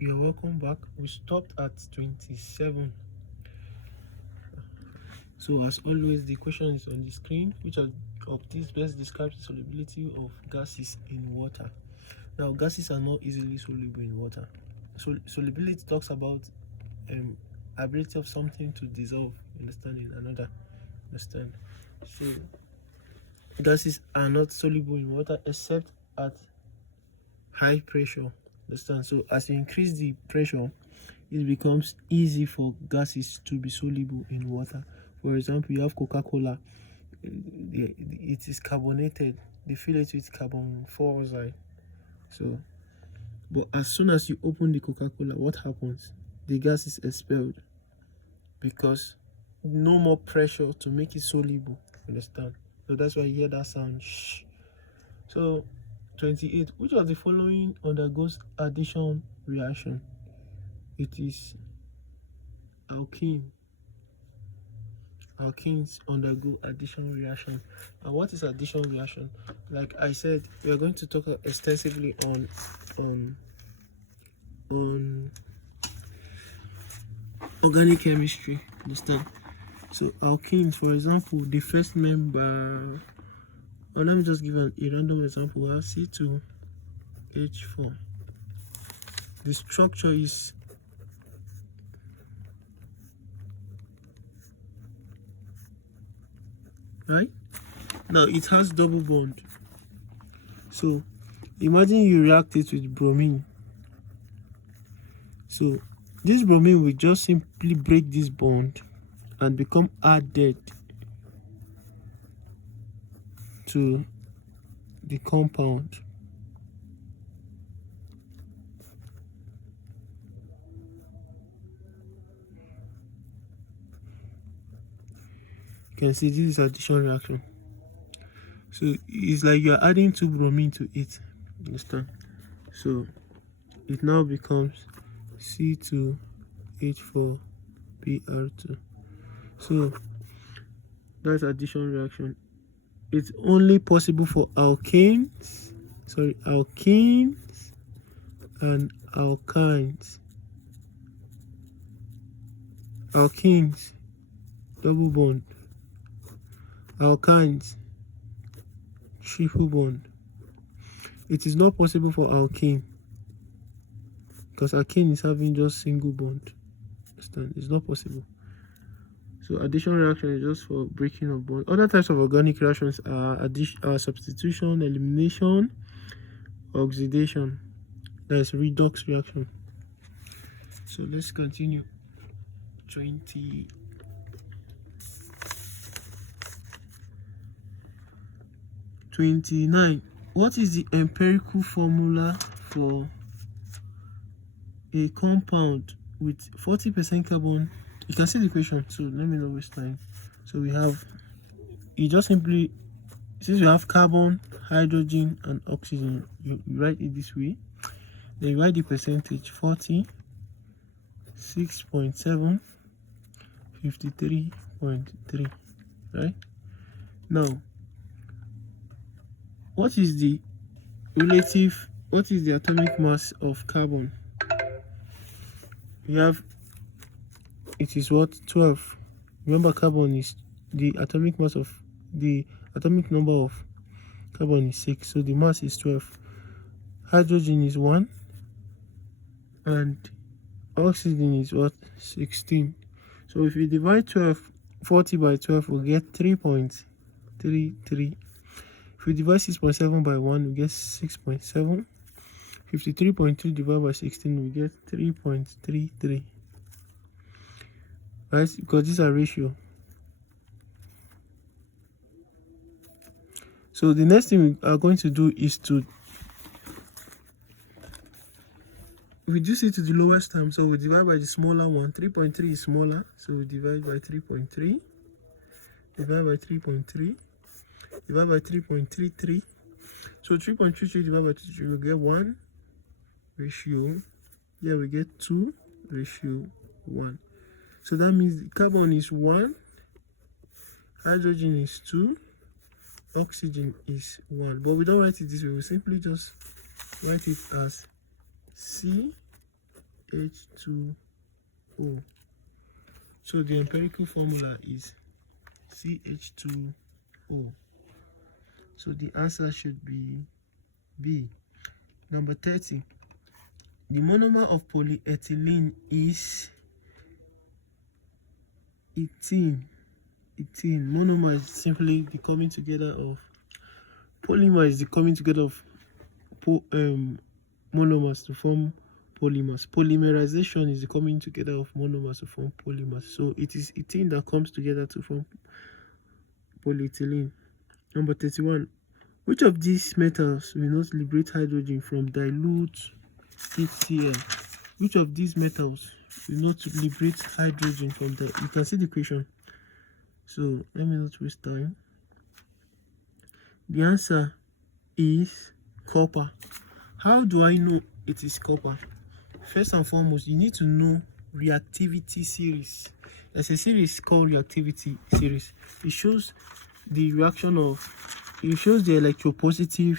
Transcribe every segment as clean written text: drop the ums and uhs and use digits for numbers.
You're welcome back. We stopped at 27. So as always, the question is on the screen. Which of these best describes the solubility of gases in water? Now, gases are not easily soluble in water. Solubility talks about ability of something to dissolve, understand, in another. Understand? So gases are not soluble in water except at high pressure. Understand? So as you increase the pressure, it becomes easy for gases to be soluble in water. For example, you have Coca-Cola. It is carbonated. They fill it with carbon dioxide. So, but as soon as you open the Coca-Cola, what happens? The gas is expelled because no more pressure to make it soluble. Understand? So that's why you hear that sound. Shh. So 28. Which of the following undergoes addition reaction? It is alkene. Alkenes undergo addition reaction. And what is addition reaction? Like I said, we are going to talk extensively on organic chemistry. Understand? So alkenes, for example, the first member, or let me just give a random example. We have C2H4. The structure is right now, it has double bond. So imagine you react it with bromine. So this bromine will just simply break this bond and become added to the compound. You can see this is addition reaction. So it's like you're adding 2 bromine to it. Understand? So it now becomes C2H4PART2. So that's addition reaction. It's only possible for alkenes and alkynes. Alkenes, double bond. Alkynes, triple bond. It is not possible for alkene because alkene is having just single bond. Understand? It's not possible. So addition reaction is just for breaking of bond. Other types of organic reactions are substitution, elimination, oxidation. That is redox reaction. So let's continue. 29. What is the empirical formula for a compound with 40% carbon? You can see the question, so let me not waste time. So we have, you just simply, since we have carbon, hydrogen and oxygen, you write it this way. Then you write the percentage: 40, 6.7, 53.3. right? Now, what is the atomic mass of carbon? We have, it is what? 12. Remember, carbon is the atomic mass of the atomic number of carbon is 6, so the mass is 12. Hydrogen is 1 and oxygen is what? 16. So if you divide 40 by 12, we'll get 3.33. If we divide 6.7 by 1, we get 6.7. 53.3 divided by 16, we get 3.33. Right? Because these are ratio. So the next thing we are going to do is to reduce it to the lowest term. So we divide by the smaller one. 3.3 is smaller, so we divide by 3.3. Divide by 3.3. Divide by 3.33. So 3.33 divided by 3, we get 1 ratio. Here we get 2 ratio 1. So that means carbon is 1, hydrogen is 2, oxygen is 1. But we don't write it this way. We simply just write it as C CH2O. So the empirical formula is CH2O. So the answer should be B. Number 30. The monomer of polyethylene is 18. Monomer is simply the coming together of polymer, is the coming together of monomers to form polymers. Polymerization is the coming together of monomers to form polymers. So it is 18 that comes together to form polyethylene. Number 31. Which of these metals will not liberate hydrogen from dilute HCl? Which of these metals will not liberate hydrogen from the... You can see the question. So let me not waste time. The answer is copper. How do I know it is copper? First and foremost, you need to know reactivity series. There's a series called reactivity series. It shows the reaction of, it shows the electropositive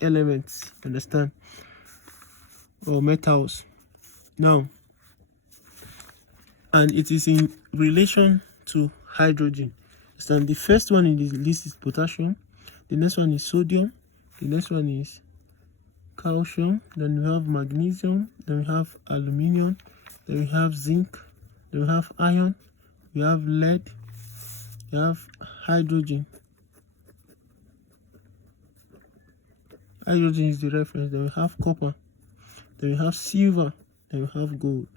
elements, understand, or metals. Now, and it is in relation to hydrogen. So the first one in this list is potassium, the next one is sodium, the next one is calcium, then we have magnesium, then we have aluminium, then we have zinc, then we have iron, we have lead, we have hydrogen. Hydrogen is the reference. Then we have copper, then we have silver, then we have gold.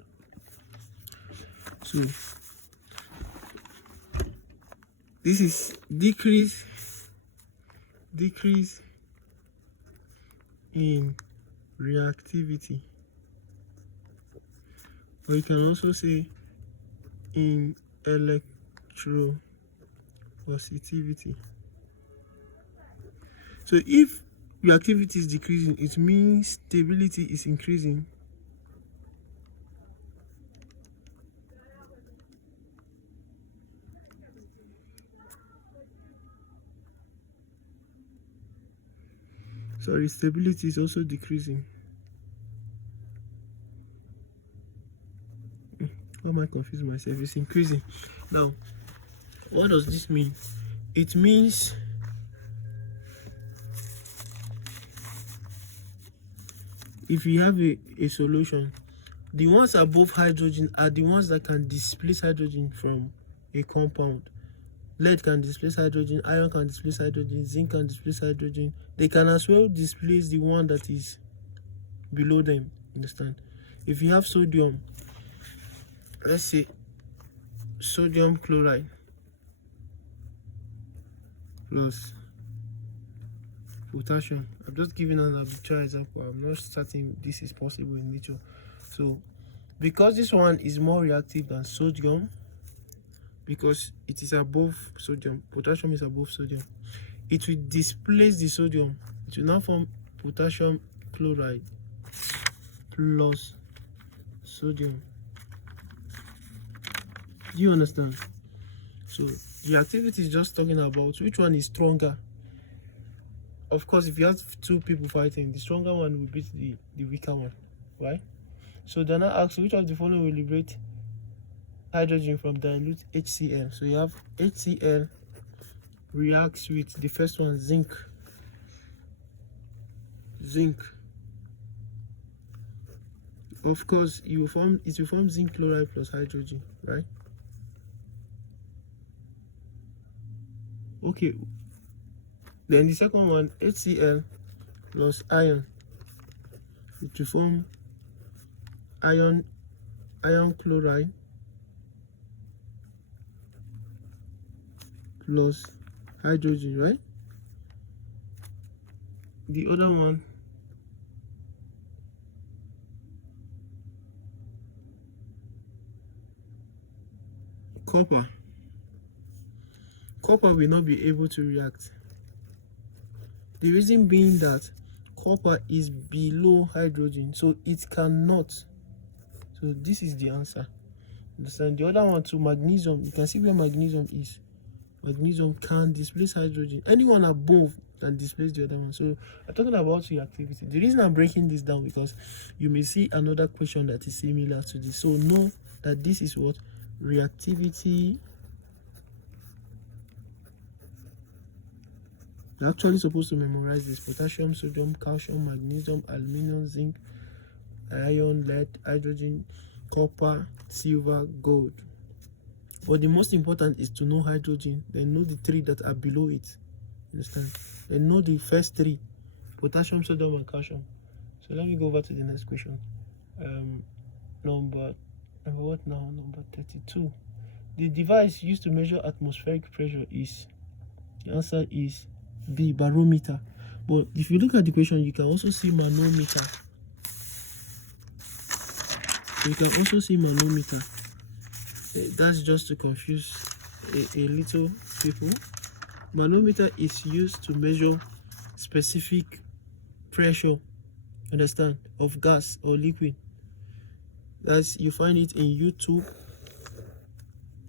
So this is decrease in reactivity, or you can also say in electropositivity. So if reactivity is decreasing, it means stability is increasing. Sorry, stability is also decreasing. Why am I confusing myself? It's increasing. Now, what does this mean? It means if you have a solution, the ones above hydrogen are the ones that can displace hydrogen from a compound. Lead can displace hydrogen, iron can displace hydrogen, zinc can displace hydrogen. They can as well displace the one that is below them. Understand? If you have sodium, let's say sodium chloride plus potassium. I'm just giving an arbitrary example. I'm not certain this is possible in nature. So because this one is more reactive than sodium, because it is above sodium, potassium is above sodium, it will displace the sodium. It will now form potassium chloride plus sodium. Do you understand? So the activity is just talking about which one is stronger. Of course, if you have two people fighting, the stronger one will beat the weaker one, right? So then I ask, which of the following will liberate hydrogen from dilute HCl? So you have HCl reacts with the first one, zinc. Of course, it will form zinc chloride plus hydrogen, right? Okay. Then the second one, HCl plus iron, it will form iron chloride plus hydrogen, right? The other one, copper will not be able to react. The reason being that copper is below hydrogen, so it cannot. So this is the answer. Understand? The other one to magnesium, you can see where magnesium is. Magnesium can displace hydrogen. Anyone above and displace the other one. So I'm talking about reactivity. The reason I'm breaking this down because you may see another question that is similar to this. So know that this is what reactivity. You're actually supposed to memorize this: potassium, sodium, calcium, magnesium, aluminum, zinc, iron, lead, hydrogen, copper, silver, gold. But the most important is to know hydrogen, then know the three that are below it. Understand? Then know the first three: potassium, sodium, and calcium. So let me go over to the next question. Number what now? Number 32. The device used to measure atmospheric pressure is, the answer is B, barometer. But if you look at the question, you can also see manometer. You can also see manometer. That's just to confuse a little people. Manometer is used to measure specific pressure, understand, of gas or liquid. As you find it in YouTube,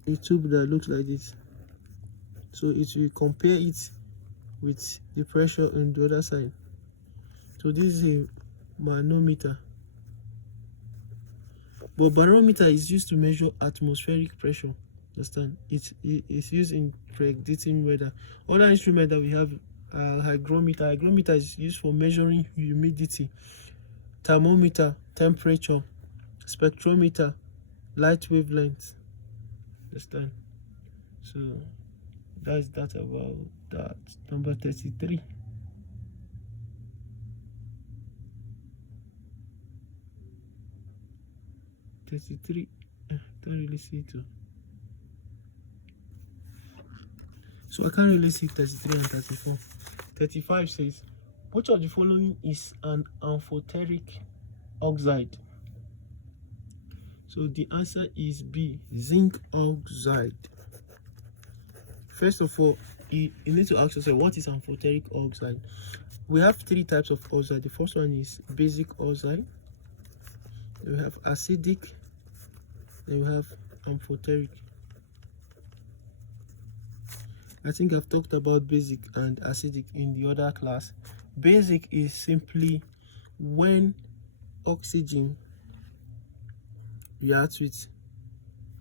a tube that looks like this. So it will compare it with the pressure on the other side. So this is a manometer. But barometer is used to measure atmospheric pressure. Understand? It's used in predicting weather. Other instrument that we have, hygrometer. Hygrometer is used for measuring humidity. Thermometer, temperature. Spectrometer, light wavelength. Understand? So that's that about that. Number 33. Can't really see it. So I can't really see 33 and 34. 35 says, which of the following is an amphoteric oxide? So the answer is B, zinc oxide. First of all, you need to ask yourself, what is amphoteric oxide? We have three types of oxide. The first one is basic oxide. Then we have acidic. Then we have amphoteric. I think I've talked about basic and acidic in the other class. Basic is simply when oxygen reacts with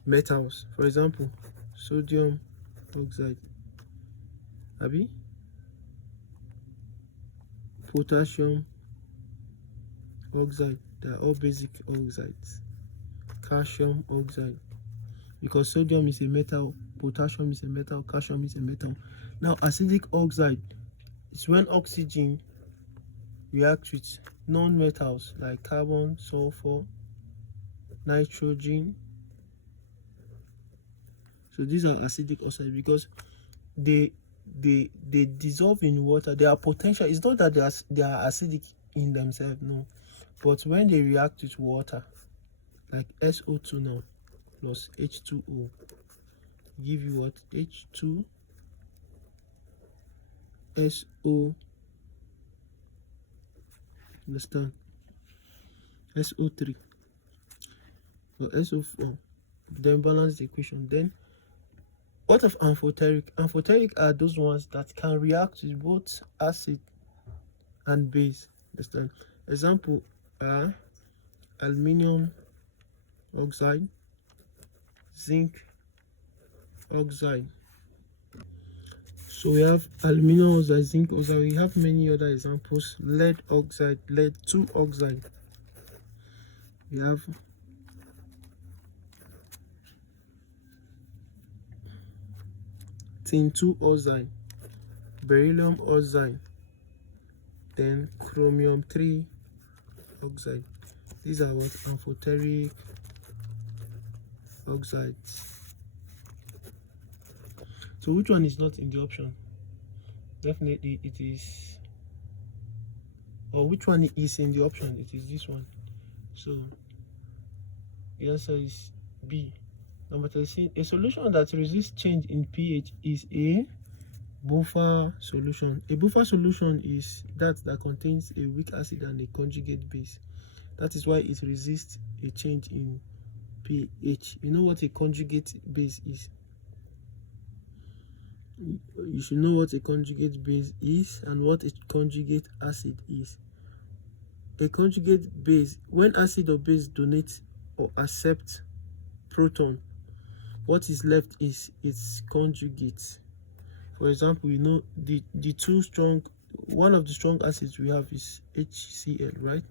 metals. For example, sodium oxide, potassium oxide. They are all basic oxides. Calcium oxide, because sodium is a metal, potassium is a metal, calcium is a metal. Now acidic oxide is when oxygen reacts with non-metals like carbon, sulfur, nitrogen. So these are acidic oxide because they dissolve in water. They are potential. It's not that they are acidic in themselves, no, but when they react with water, like SO2 now plus H2O, give you what? H2SO, understand, SO3 or SO4, then balance the equation. Then what of amphoteric? Amphoteric are those ones that can react with both acid and base. Understand? Example are aluminum oxide, zinc oxide. So we have aluminum oxide, zinc oxide. We have many other examples. Lead oxide, lead 2 oxide. We have tin 2 oxide, beryllium oxide, then chromium 3 oxide. These are what? Amphoteric oxides. So which one is not in the option? Definitely it is, or which one is in the option? It is this one. So the answer is B. Number 13, a solution that resists change in pH is a buffer solution. A buffer solution is that contains a weak acid and a conjugate base. That is why it resists a change in pH. You know what a conjugate base is? You should know what a conjugate base is and what a conjugate acid is. A conjugate base, when acid or base donate or accept proton, what is left is its conjugate. For example, you know the two strong, one of the strong acids we have is HCl, right?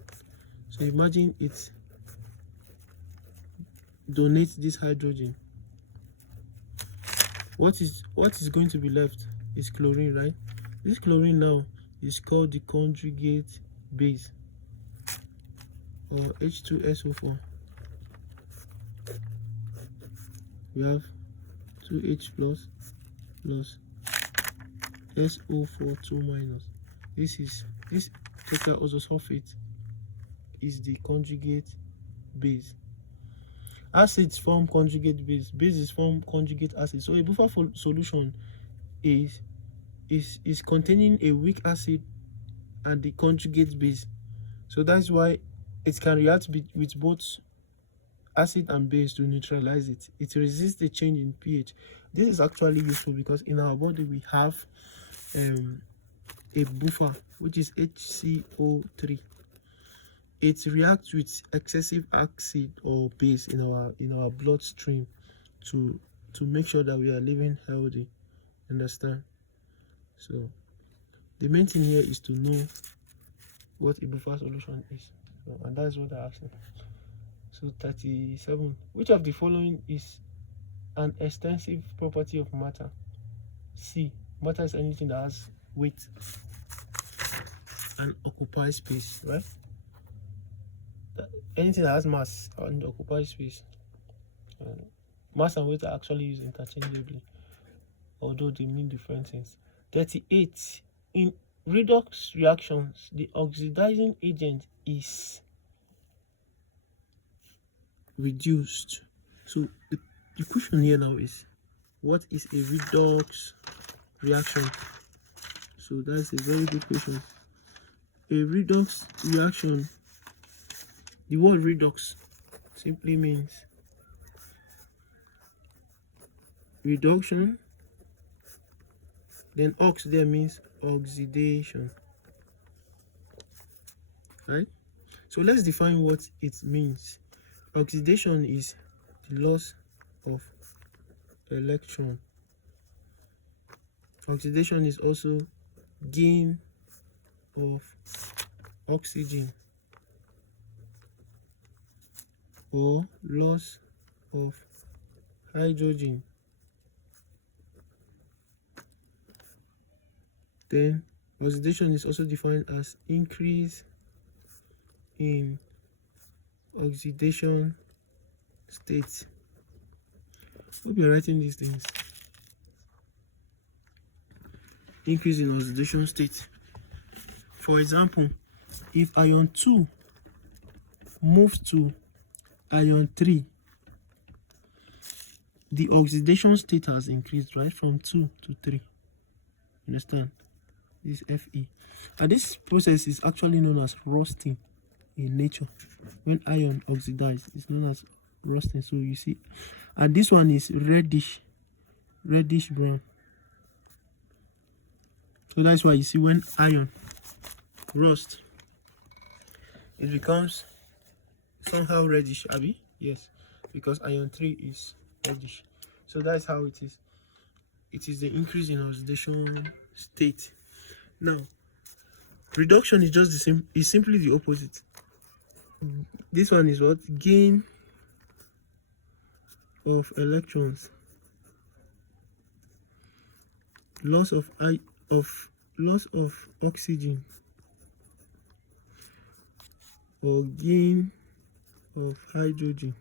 So imagine it donates this hydrogen. What is going to be left is chlorine, right? This chlorine now is called the conjugate base, or H2SO4. We have 2H plus SO4 2 minus. This total sulfate is the conjugate base. Acids form conjugate base. Bases form conjugate acid. So a buffer solution is containing a weak acid and the conjugate base. So that's why it can react with both acid and base to neutralize it. It resists the change in pH. This is actually useful because in our body we have a buffer which is HCO3. It reacts with excessive acid or base in our bloodstream to make sure that we are living healthy. Understand? So the main thing here is to know what a buffer solution is. So, and that's what I asked them. So 37. Which of the following is an extensive property of matter? C. Matter is anything that has weight and occupies space, right? Anything that has mass and occupies space. Mass and weight are actually used interchangeably, although they mean different things. 38. In redox reactions, the oxidizing agent is reduced. So the question here now is, what is a redox reaction? So that's a very good question. A redox reaction, the word redox simply means reduction, then ox there means oxidation, right? So let's define what it means. Oxidation is the loss of electron. Oxidation is also gain of oxygen or loss of hydrogen. Then oxidation is also defined as increase in oxidation state. Hope you're writing these things. Increase in oxidation state. For example, if ion 2 moves to ion 3, the oxidation state has increased, right, from 2 to 3. Understand? This is Fe. And this process is actually known as rusting in nature. When ion oxidize, it's known as rusting. So you see, and this one is reddish brown. So that's why you see when ion rust, it becomes somehow reddish, Abby. Yes, because ion 3 is reddish. So that's how it is. It is the increase in oxidation state. Now, reduction is just the same. It's simply the opposite. This one is what? Gain of electrons, loss of oxygen, or gain of hydrogen.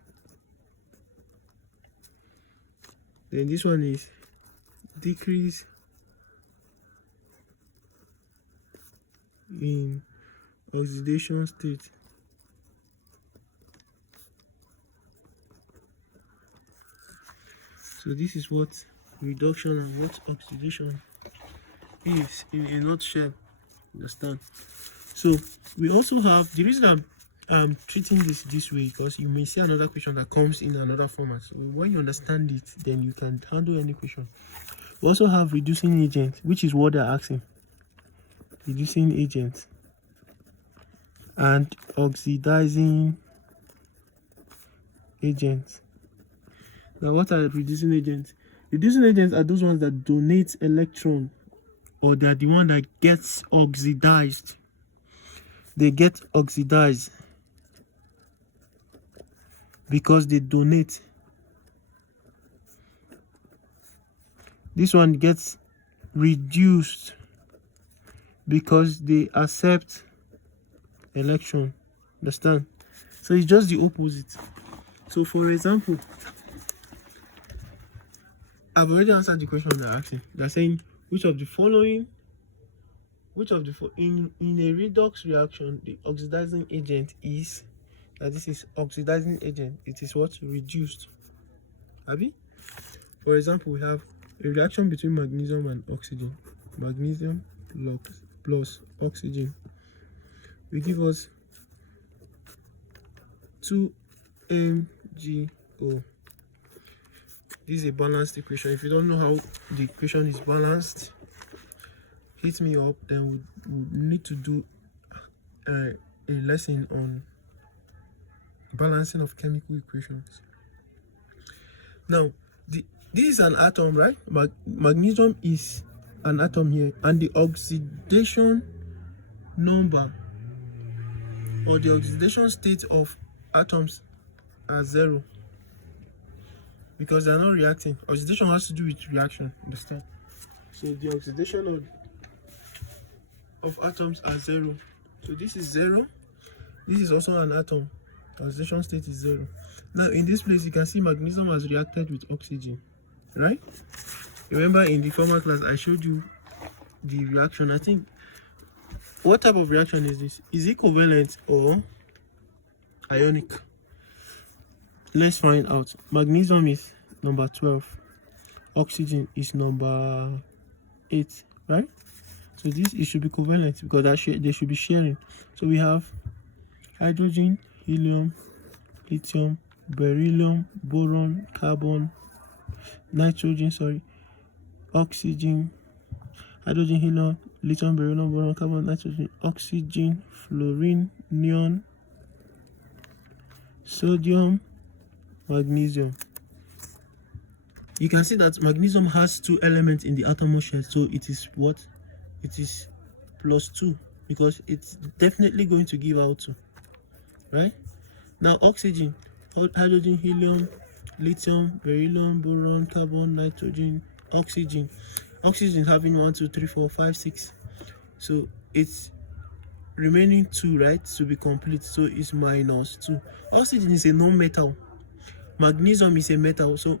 Then this one is decrease in oxidation state. So this is what reduction and what oxidation is in a nutshell. Understand? So we also have, the reason I'm treating this way, because you may see another question that comes in another format. So when you understand it, then you can handle any question. We also have reducing agent, which is what they're asking. Reducing agent and oxidizing agents. Now, what are reducing agents? Reducing agents are those ones that donate electron, or they are the one that gets oxidized. They get oxidized because they donate. This one gets reduced because they accept electron. Understand? So it's just the opposite. So for example, I've already answered the question they're asking. They're saying which of the following, in a redox reaction, the oxidizing agent is, that this is oxidizing agent, it is what? Reduced. Abi? For example, we have a reaction between magnesium and oxygen. Magnesium plus oxygen will give us 2MgO. This is a balanced equation. If you don't know how the equation is balanced, hit me up. Then we need to do a lesson on balancing of chemical equations. Now, this is an atom, right? Magnesium is an atom here, and the oxidation number or the oxidation state of atoms are 0 because they are not reacting. Oxidation has to do with reaction, understand? So the oxidation of atoms are 0. So this is 0. This is also an atom. Oxidation state is 0. Now in this place you can see magnesium has reacted with oxygen, right? Remember in the former class I showed you the reaction. I think, what type of reaction is this? Is it covalent or ionic? Let's find out. Magnesium is number 12. Oxygen is number 8, right? So this, it should be covalent because they should be sharing. So we have hydrogen, helium, lithium, beryllium, boron, carbon, nitrogen, oxygen, hydrogen, helium, lithium, beryllium, boron, carbon, nitrogen, oxygen, fluorine, neon, sodium, magnesium. You can see that magnesium has 2 elements in the outermost shell, so it is what? It is +2 because it's definitely going to give out 2, right? Now oxygen, hydrogen, helium, lithium, beryllium, boron, carbon, nitrogen, oxygen having 1, 2, 3, 4, 5, 6. So it's remaining 2, right, to be complete. So it's -2. Oxygen is a non-metal. Magnesium is a metal. So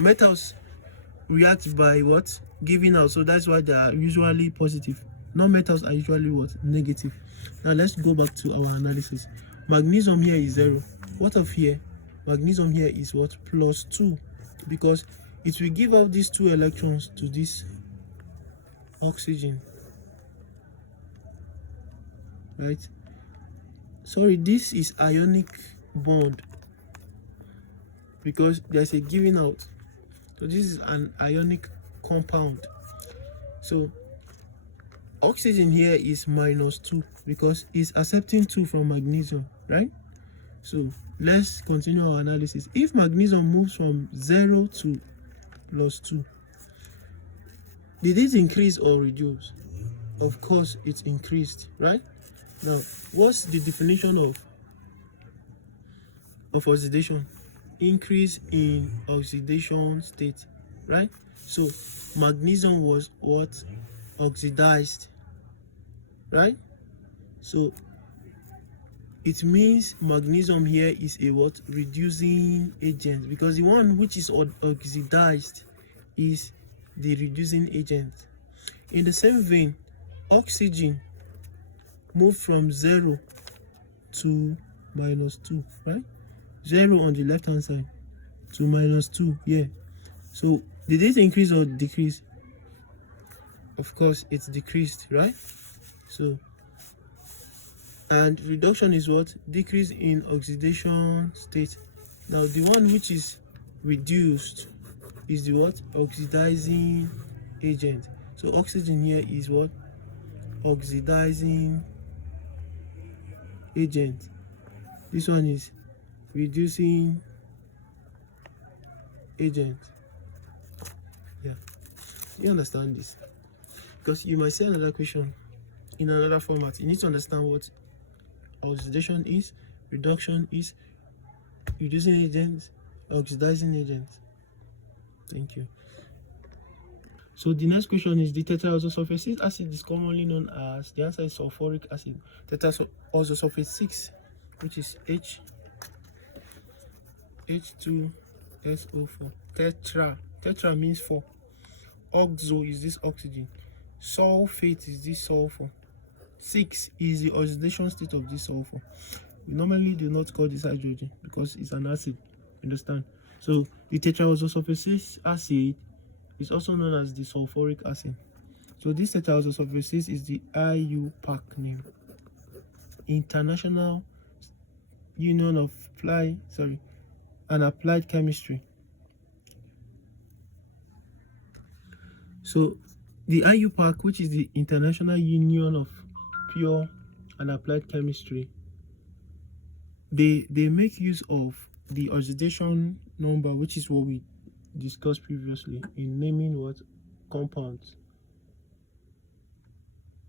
metals react by what? Giving out. So that's why they are usually positive. Non-metals are usually what? Negative. Now let's go back to our analysis. Magnesium here is 0. What of here? Magnesium here is what? +2, because it will give out these 2 electrons to this oxygen, right? Sorry, this is ionic bond because there's a giving out. So this is an ionic compound. So oxygen here is -2 because it's accepting 2 from magnesium, right? So let's continue our analysis. If magnesium moves from 0 to +2, did it increase or reduce? Of course it increased, right? Now what's the definition of oxidation? Increase in oxidation state, right? So magnesium was what? Oxidized, right? So it means magnesium here is a what? Reducing agent, because the one which is oxidized is the reducing agent. In the same vein, oxygen moved from 0 to -2, right? 0 on the left hand side to -2 here. So did it increase or decrease? Of course it's decreased, right? So, and reduction is what? Decrease in oxidation state. Now the one which is reduced is the what? Oxidizing agent. So oxygen here is what? Oxidizing agent. This one is reducing agent. Yeah, you understand this? Because you might see another question in another format. You need to understand what oxidation is, reduction is, reducing agents, oxidizing agents. Thank you. So the next question is, the tetraoxosulfate acid is commonly known as, the answer is sulfuric acid. Tetraoxosulfate 6, which is H2SO4. Tetra means 4. Oxo is this oxygen. Sulfate is this sulfur. 6 is the oxidation state of this sulfur. We normally do not call this hydrogen because it's an acid. Understand? So the tetraoxosulfate acid is also known as the sulfuric acid. So this tetraoxosulfate is the IUPAC name, International Union of Applied Chemistry. So the IUPAC, which is the International Union of Pure and Applied Chemistry, they make use of the oxidation number, which is what we discussed previously, in naming what? Compounds.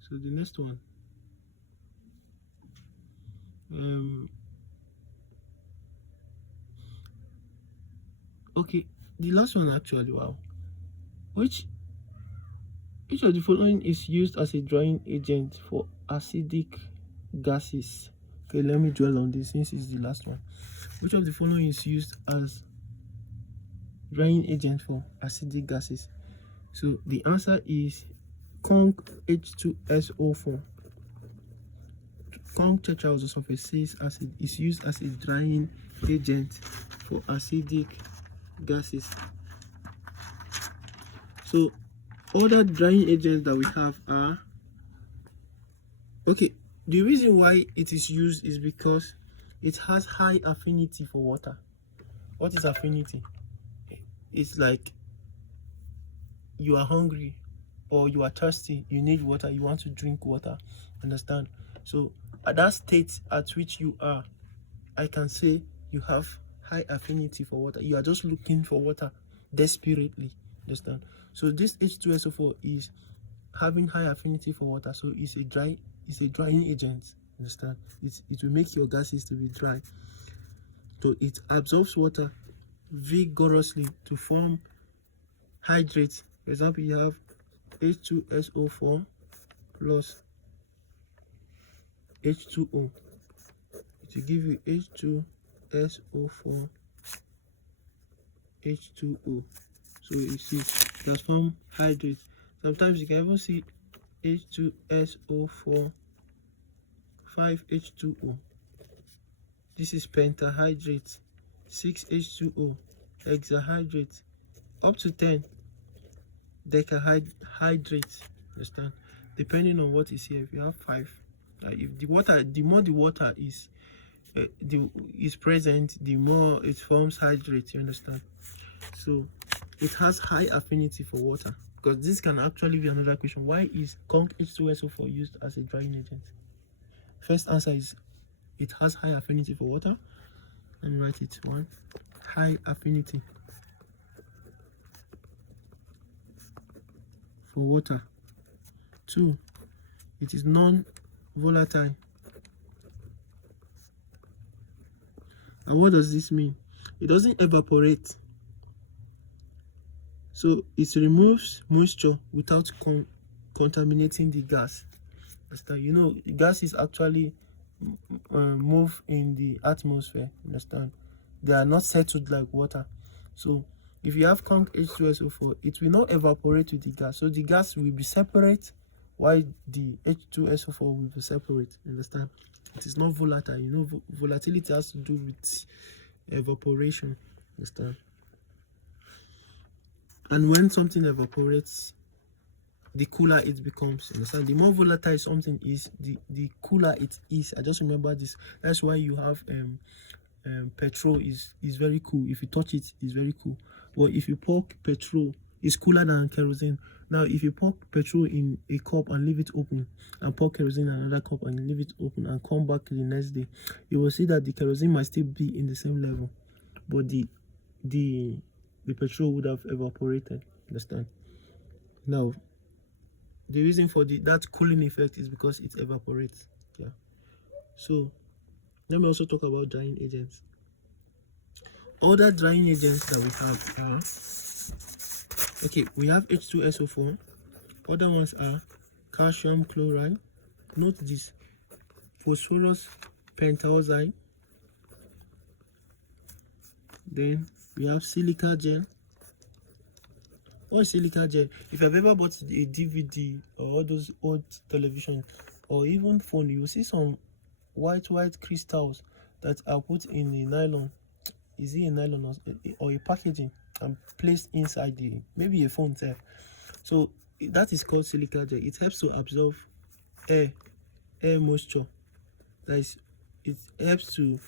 So the next one, okay, the last one actually, wow. Which of the following is used as a drying agent for acidic gases? Okay, let me dwell on this since it's the last one. Which of the following is used as drying agent for acidic gases? So the answer is conc H2SO4. Conc tetraoxosulfate acid is used as a drying agent for acidic gases. So other drying agents that we have are, okay, the reason why it is used is because it has high affinity for water. What is affinity? It's like you are hungry or you are thirsty, you need water, you want to drink water. Understand? So at that state at which you are, I can say you have high affinity for water. You are just looking for water desperately. Understand? So this H2SO4 is having high affinity for water, so it's a drying agent. Understand? It will make your gases to be dry. So it absorbs water vigorously to form hydrates. For example, you have H2SO4 plus H2O. It will give you H2SO4 H2O. So you see that's form hydrate. Sometimes you can even see H2SO4 5H2O. This is pentahydrate. 6H2O hexahydrate, up to 10 decahydrate. Understand? Depending on what is here. If you have 5, if the water, the more the water is present, the more it forms hydrate. You understand? So it has high affinity for water, because this can actually be another question. Why is conc H2SO4 used as a drying agent? First answer is it has high affinity for water. Let me write it. 1, high affinity for water. 2, it is non-volatile. And what does this mean? It doesn't evaporate. So it removes moisture without contaminating the gas. You know, gases actually move in the atmosphere. Understand? They are not settled like water. So if you have conc H2SO4, it will not evaporate with the gas. So the gas will be separate, while the H2SO4 will be separate. Understand? It is not volatile. You know, volatility has to do with evaporation. Understand? And when something evaporates, the cooler it becomes. Understand? The more volatile something is, the cooler it is. I just remember this. That's why you have petrol is very cool. If you touch it, it's very cool. But if you pour petrol, it's cooler than kerosene. Now, if you pour petrol in a cup and leave it open, and pour kerosene in another cup and leave it open, and come back the next day, you will see that the kerosene might still be in the same level, but the petrol would have evaporated. Understand? Now, the reason for that cooling effect is because it evaporates. Yeah. So let me also talk about drying agents. Other drying agents that we have are, okay, we have H2SO4. Other ones are calcium chloride. Note this: phosphorus pentoxide. Then we have silica gel. What is silica gel? If you've ever bought a DVD or all those old television or even phone, you will see some white crystals that are put in a nylon. Is it a nylon or a packaging and placed inside the maybe a phone there? So that is called silica gel. It helps to absorb air moisture. That is, it helps to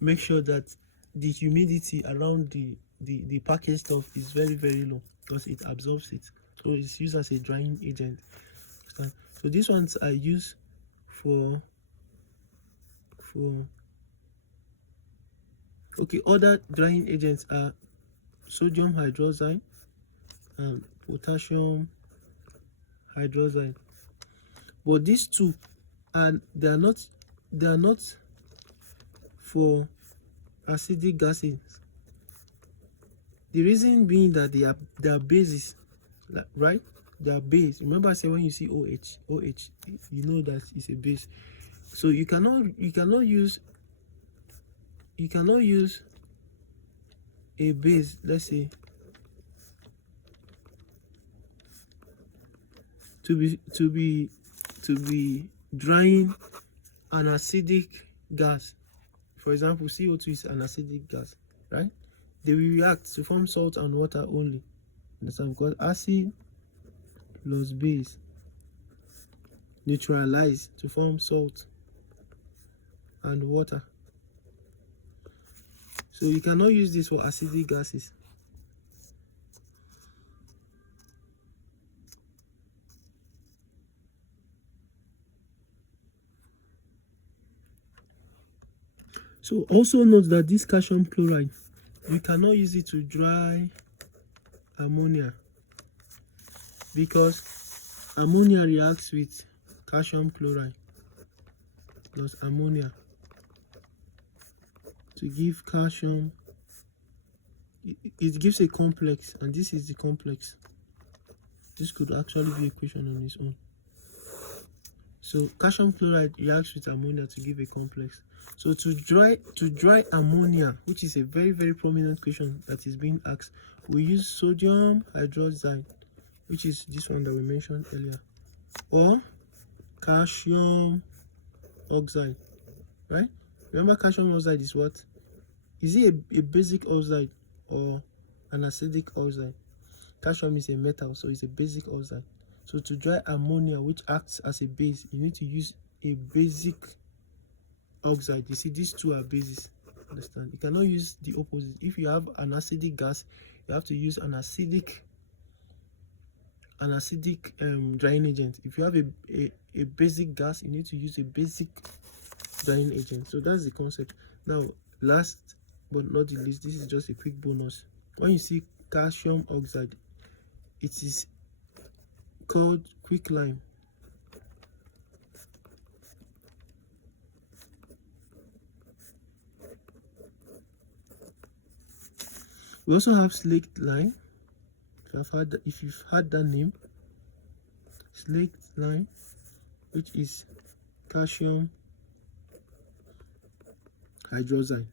make sure that the humidity around the packaged stuff is very low, because it absorbs it. So it's used as a drying agent. So these ones are used for okay, other drying agents are sodium hydroxide and potassium hydroxide. But these two they are not for acidic gases. The reason being that they are bases, right? They are base. Remember I said when you see OH, you know that it's a base. So you cannot use a base, let's say, to be drying an acidic gas. For example, CO2 is an acidic gas, right? They will react to form salt and water only. Understand? Because acid plus base neutralize to form salt and water. So you cannot use this for acidic gases. So also note that this calcium chloride, you cannot use it to dry ammonia, because ammonia reacts with calcium chloride plus ammonia to give calcium. It gives a complex, and this is the complex. This could actually be equation on its own. So calcium chloride reacts with ammonia to give a complex. So to dry ammonia, which is a very prominent question that is being asked, we use sodium hydroxide, which is this one that we mentioned earlier, or calcium oxide, right? Remember, calcium oxide is what? Is it a basic oxide or an acidic oxide? Calcium is a metal, so it's a basic oxide. So to dry ammonia, which acts as a base, you need to use a basic oxide. You see, these two are bases. Understand? You cannot use the opposite. If you have an acidic gas, you have to use an acidic drying agent. If you have a basic gas, you need to use a basic drying agent. So that's the concept. Now, last but not the least, this is just a quick bonus. When you see calcium oxide, it is called quicklime. We also have slaked lime. If you've heard that name, slaked lime, which is calcium hydroxide.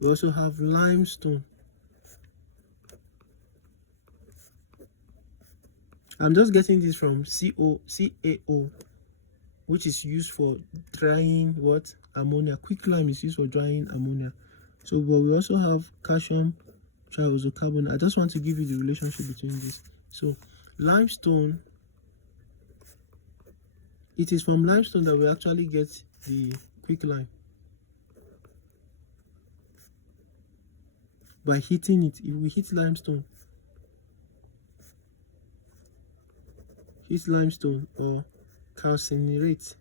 We also have limestone. I'm just getting this from CaO, which is used for drying what? Ammonia. Quicklime is used for drying ammonia. So, but we also have calcium triazocarbon. I just want to give you the relationship between this. So, limestone, it is from limestone that we actually get the quicklime. by heating it. If we heat limestone or calcination,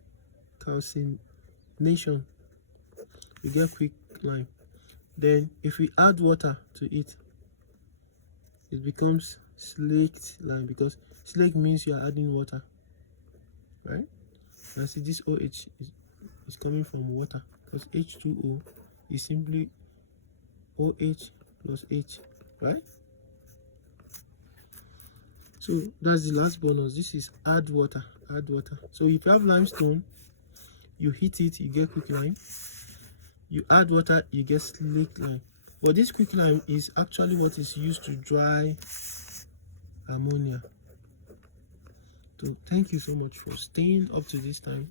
we get quick lime. Then if we add water to it, it becomes slaked lime, because slake means you are adding water, right? And see, this OH is coming from water, because H2O is simply OH plus H, right? So that's the last bonus. This is add water. So if you have limestone, you heat it, you get quick lime. You add water, you get slaked lime. But this quick lime is actually what is used to dry ammonia. So thank you so much for staying up to this time.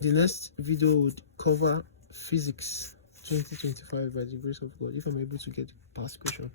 The next video would cover physics 2025 by the grace of God, if I'm able to get past question.